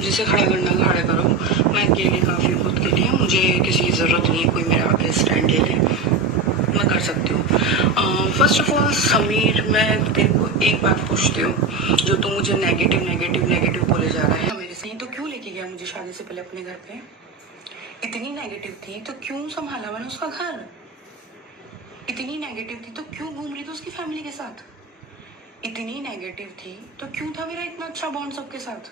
मुझे से खड़ा करना खड़ा करो। मैं अकेले काफ़ी खुद के लिए, मुझे किसी की ज़रूरत नहीं है कोई मेरा आगे स्टैंड ले ले, मैं कर सकती हूँ। फर्स्ट ऑफ ऑल समीर, मैं तेरे को एक बात पूछती हूँ, जो तू मुझे नेगेटिव नेगेटिव नेगेटिव बोले जा रहा है मेरे से, ही तो क्यों लेके गया मुझे शादी से पहले अपने घर पे? इतनी नेगेटिव थी तो क्यों संभाला मैंने उसका घर? इतनी नेगेटिव थी तो क्यों घूम रही थी उसकी फैमिली के साथ? इतनी नेगेटिव थी तो क्यों था मेरा इतना अच्छा बॉन्ड सबके साथ?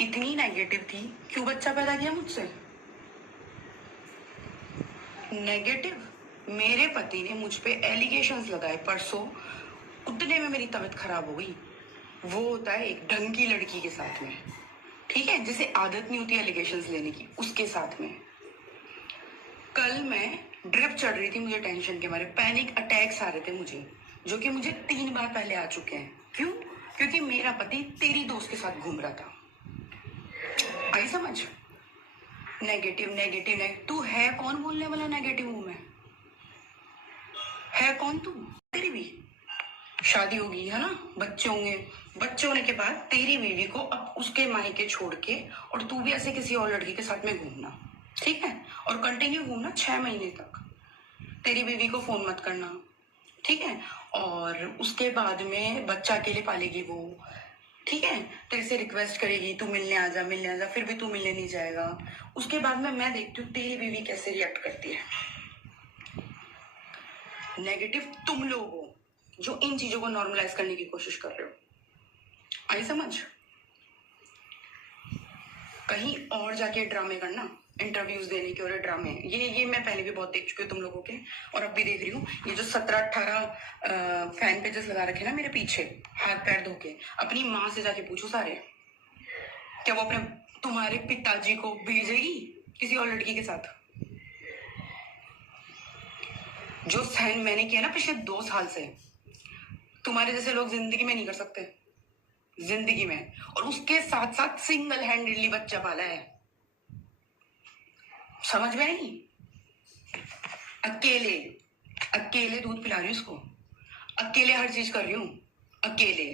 इतनी नेगेटिव थी क्यों बच्चा पैदा किया मुझसे? नेगेटिव मेरे पति ने मुझ पे एलिगेशंस लगाए परसों, उतने में मेरी तबीयत खराब हो गई। वो होता है एक ढंग की लड़की के साथ में, ठीक है, जिसे आदत नहीं होती एलिगेशंस लेने की, उसके साथ में। कल मैं ड्रिप चढ़ रही थी, मुझे टेंशन के मारे पैनिक अटैक्स आ रहे थे मुझे, जो कि मुझे 3 बार पहले आ चुके हैं। क्यों? क्योंकि मेरा पति तेरी दोस्त के साथ घूम रहा था। आई समझ? नेगेटिव नेगेटिव नेगेटिव, तू है कौन बोलने वाला नेगेटिव हूं मैं? है कौन तू? तेरी भी शादी होगी है ना, बच्चे होंगे, बच्चे होने के बाद तेरी बीवी को अब उसके मायके छोड़ के और तू भी ऐसे किसी और लड़की के साथ में घूमना, ठीक है, और कंटिन्यू घूमना 6 महीने तक। तेरी बीवी को फोन मत करना, ठीक है, और उसके बाद में बच्चा अकेले पालेगी वो, ठीक है, तेरे से रिक्वेस्ट करेगी तू मिलने आ जा मिलने आ जा, फिर भी तू मिलने नहीं जाएगा। उसके बाद में मैं देखती हूँ तेरी बीवी कैसे रिएक्ट करती है। नेगेटिव तुम लोग हो जो इन चीजों को नॉर्मलाइज करने की कोशिश कर रहे हो। आई समझ? कहीं और जाके ड्रामे करना, इंटरव्यूज देने के और ड्रामे, ये मैं पहले भी बहुत देख चुकी हूँ तुम लोगों के, और अब भी देख रही हूँ। ये जो 17-18 फैन पेजेस लगा रखे ना मेरे पीछे, हाथ पैर धो के, अपनी माँ से जाके पूछो सारे, क्या वो अपने तुम्हारे पिताजी को भेजेगी किसी और लड़की के साथ? जो सहन मैंने किया ना पिछले 2 साल से, तुम्हारे जैसे लोग जिंदगी में नहीं कर सकते, जिंदगी में। और उसके साथ साथ सिंगल हैंडेडली बच्चा पाला है। समझ में आई? अकेले अकेले दूध पिला रही हूँ उसको, अकेले हर चीज कर रही हूँ, अकेले।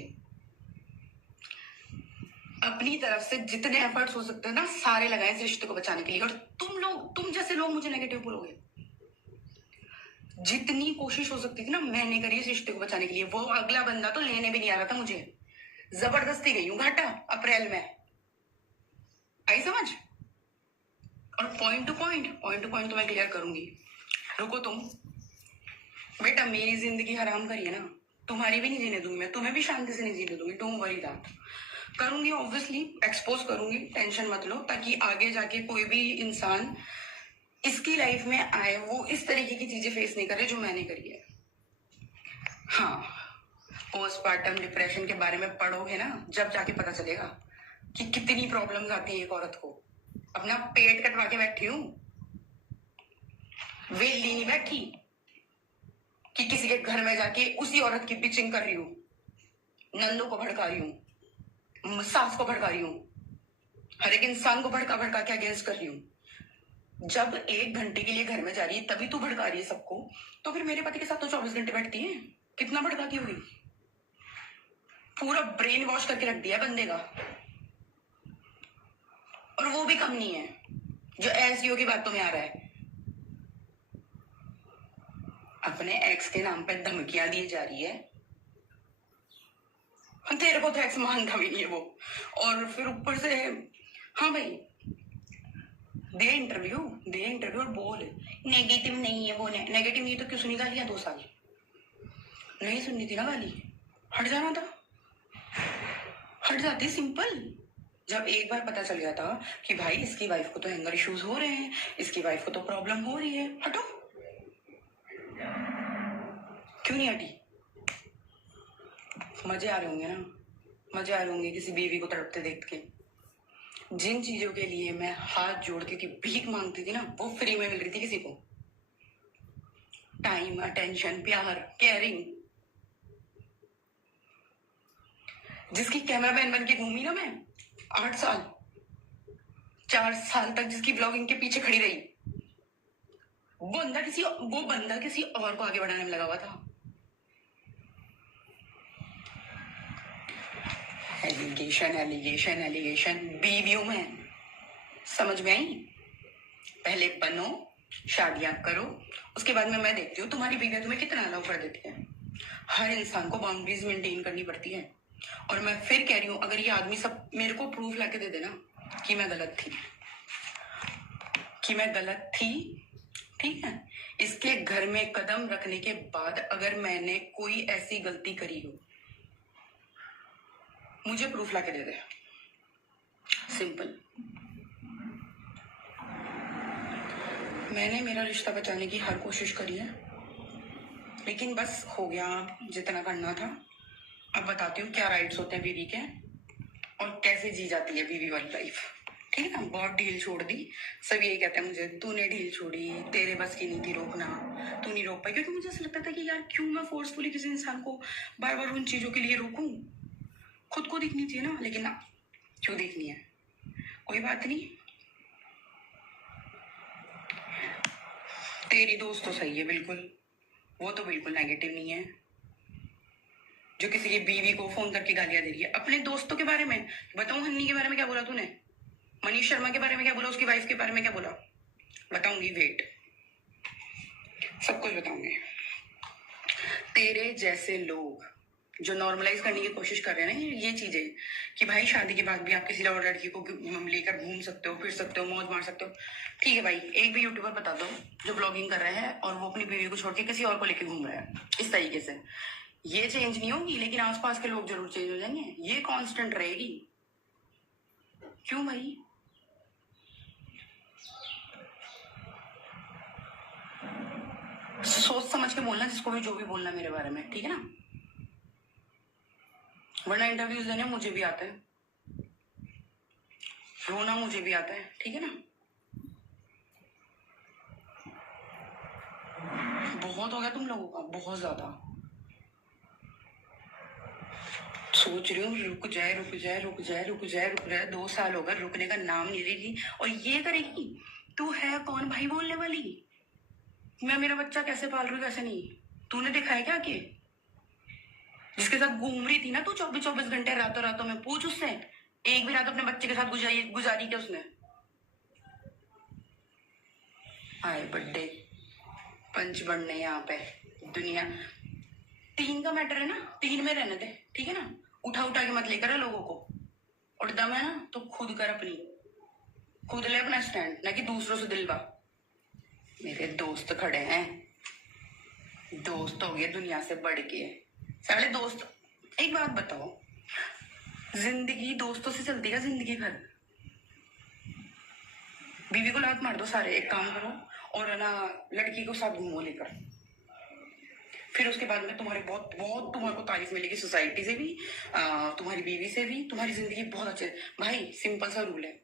अपनी तरफ से जितने एफर्ट्स हो सकते हैं ना सारे लगाए इस रिश्ते को बचाने के लिए। और तुम जैसे लोग मुझे नेगेटिव बोलोगे। जितनी कोशिश हो सकती थी ना मैंने करी इस रिश्ते को बचाने के लिए। वो अगला बंदा तो लेने भी नहीं आ रहा था मुझे, जबरदस्ती गई हूँ घाटा अप्रैल में। आई समझ? और पॉइंट टू पॉइंट तो मैं क्लियर करूंगी। रुको तुम, बेटा मेरी जिंदगी हराम करी है ना, तुम्हारी भी नहीं जीने दूंगी मैं, तुम्हें भी शांति से नहीं जीने दूंगी। Don't worry that. करूंगी ऑब्वियसली, एक्सपोज करूंगी, टेंशन मत लो, ताकि आगे जाके कोई भी इंसान इसकी लाइफ में आए वो इस तरीके की चीजें फेस नहीं करे जो मैंने करी है। हाँ, पोस्टपार्टम डिप्रेशन के बारे में पढ़ोगे ना, जब जाके पता चलेगा कि कितनी प्रॉब्लम्स आती है एक औरत को। अपना पेट कटवा के बैठी हूँ, वेली नहीं बैठी कि किसी के घर में जाके उसी औरत की बिचिंग कर रही हूँ, नंदों को भड़का रही हूँ, सास को भड़का रही हूँ, हर एक इंसान को भड़का भड़का के अगेंस्ट कर रही हूँ। जब 1 घंटे के लिए घर में जा रही है तभी तू भड़का रही है सबको, तो फिर मेरे पति के साथ तो 24 घंटे बैठती है, कितना भड़काती होगी? पूरा ब्रेन वॉश करके रख दिया बंदे का। और वो भी कम नहीं है जो एसईओ की बातों में आ रहा है। अपने एक्स के नाम पे धमकियां दी जा रही है, तेरे को तो एक्स मानता भी नहीं है वो, और फिर ऊपर से हाँ भाई दे इंटरव्यू और बोल नेगेटिव नहीं है वो, नेगेटिव नहीं तो क्यों सुनी गालियां 2 साल? नहीं सुननी थी ना गाली, हट जाना था, हट जाती सिंपल। जब एक बार पता चल गया था कि भाई इसकी वाइफ को तो हैंगर इश्यूज हो रहे हैं, इसकी वाइफ को तो प्रॉब्लम हो रही है, हटो। क्यों नहीं हटी? मजे आ रहे होंगे ना, मजे आ रहे होंगे किसी बीवी को तड़पते देख के। जिन चीजों के लिए मैं हाथ जोड़ के भीख मांगती थी ना, वो फ्री में मिल रही थी किसी को। टाइम, अटेंशन, प्यार, केयरिंग। जिसकी कैमरामैन बन के घूमी ना मैं 8 साल, 4 साल तक जिसकी ब्लॉगिंग के पीछे खड़ी रही, वो बंदा किसी और को आगे बढ़ाने में लगा हुआ था। Allegation allegation allegation. बीवियों में समझ में आई? पहले बनो, शादियां करो, उसके बाद में मैं देखती हूँ तुम्हारी बीवियां तुम्हें कितना अलाउ कर देती है। हर इंसान को बाउंड्रीज मेंटेन करनी पड़ती है। और मैं फिर कह रही हूँ, अगर ये आदमी सब मेरे को प्रूफ लाके दे देना कि मैं गलत थी, ठीक है, इसके घर में कदम रखने के बाद अगर मैंने कोई ऐसी गलती करी हो, मुझे प्रूफ लाके दे दे। सिंपल। मैंने मेरा रिश्ता बचाने की हर कोशिश करी है, लेकिन बस हो गया जितना करना था। अब बताती हूँ क्या राइट्स होते हैं बीवी के और कैसे जी जाती है बीवी वाली लाइफ। ठीक है ना? बहुत ढील छोड़ दी। सब यही कहते हैं मुझे, तूने ढील छोड़ी, तेरे बस की नहीं थी रोकना, तू नहीं रोक पाई। क्योंकि मुझे ऐसा लगता था कि यार क्यों मैं फोर्सफुली किसी इंसान को बार बार उन चीजों के लिए रोकूं। खुद को दिखनी चाहिए ना, लेकिन ना, क्यों दिखनी है? कोई बात नहीं, तेरी दोस्त तो सही है बिल्कुल, वो तो बिल्कुल नेगेटिव नहीं है जो किसी की बीवी को फोन करके गालियां दे रही है। अपने दोस्तों के बारे में बताऊं, हन्नी के बारे में क्या बोला तूने, मनीष शर्मा के बारे में क्या बोला, उसकी वाइफ के बारे में क्या बोला, बताऊंगी, वेट, सब कुछ बताऊंगी। तेरे जैसे लोग जो नॉर्मलाइज करने की कोशिश कर रहे हैं ना ये चीजें, कि भाई शादी के बाद भी आप किसी और लड़की को लेकर घूम सकते हो, फिर सकते हो, मौज मार सकते हो। ठीक है भाई, एक भी यूट्यूबर बता दो जो ब्लॉगिंग कर रहा है और वो अपनी बीवी को छोड़ के किसी और को लेकर घूम रहा है इस तरीके से। ये चेंज नहीं होगी, लेकिन आसपास के लोग जरूर चेंज हो जाएंगे। ये कांस्टेंट रहेगी। क्यों भाई? सोच समझ के बोलना जिसको भी जो भी बोलना मेरे बारे में, ठीक है ना? वरना इंटरव्यूज देने मुझे भी आता है, रोना मुझे भी आता है, ठीक है ना? बहुत हो गया तुम लोगों का, बहुत ज्यादा। सोच रही हूँ रुक जाए रुक जाए रुक जाए रुक जाए रुक जाए, 2 साल हो गए, रुकने का नाम नहीं लेगी। और ये करेगी। तू है कौन भाई बोलने वाली? मैं मेरा बच्चा कैसे पाल रही हूँ, कैसे नहीं? तूने देखा है क्या कि जिसके साथ घूम रही थी ना तू 24-24 घंटे, रातों रातों में पूछ उससे, एक भी रात अपने बच्चे के साथ गुजारी क्या उसने? हाय बर्थडे पंच बनने यहाँ पे दुनिया 3 का मैटर है ना, 3 में रहने दे, ठीक है ना? उठा उठा के मत लेकर है लोगों को। और दम है ना तो खुद कर, अपनी खुद ले अपना स्टैंड, ना कि दूसरों से दिलवा। मेरे दोस्त खड़े हैं, दोस्त हो गए दुनिया से बढ़ के साले दोस्त। एक बात बताओ, जिंदगी दोस्तों से चलती है जिंदगी भर? बीवी को लात मार दो सारे, एक काम करो और है ना लड़की को साथ घूमो लेकर, फिर उसके बाद में तुम्हारे बहुत बहुत तुम्हारे को तारीफ मिलेगी, सोसाइटी से भी, तुम्हारी बीवी से भी, तुम्हारी जिंदगी बहुत अच्छे। भाई सिंपल सा रूल है,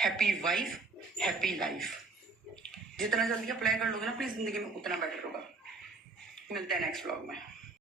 हैप्पी वाइफ हैप्पी लाइफ। जितना जल्दी अप्लाई कर लोगे ना अपनी जिंदगी में उतना बेटर होगा। मिलते हैं नेक्स्ट व्लॉग में।